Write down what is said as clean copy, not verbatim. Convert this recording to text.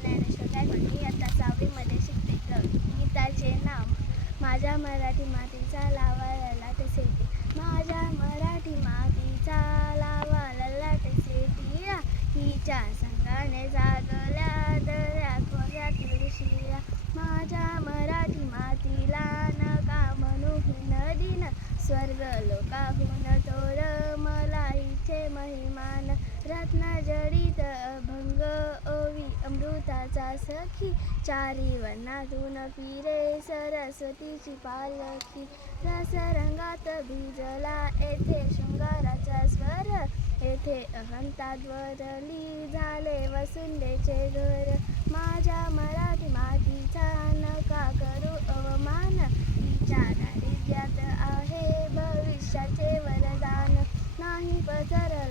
ज्ञानेश्वर गायकवाड. मी आता 6वीमध्ये शिकते. गीताचे नाव. माझ्या मराठी मातीचा लावा ललाट शेती. माझ्या मराठी मातीचा लावा ललाट शेती. हिच्या संगाने जागल्या दऱ्या खोऱ्यातील शिळा. माझ्या मराठी मातीला नका म्हणू नदीन. स्वर्ग लोकाहून थोर मला हिचे महिमान. रत्नजडित अभंग ओवी अमृताचा सखी. चारी वर्णातून फिरे सरस्वतीची पालखी. रसरंगात भिजला येथे शृंगाराचा स्वर. येथे अहंता द्वरली झाले वसुंधेचे घर. माझ्या मराठी मातीचा नका करू अवमान. हिच्या दारिद्र्यात आहे भविष्याचे वरदान. नाही पसरला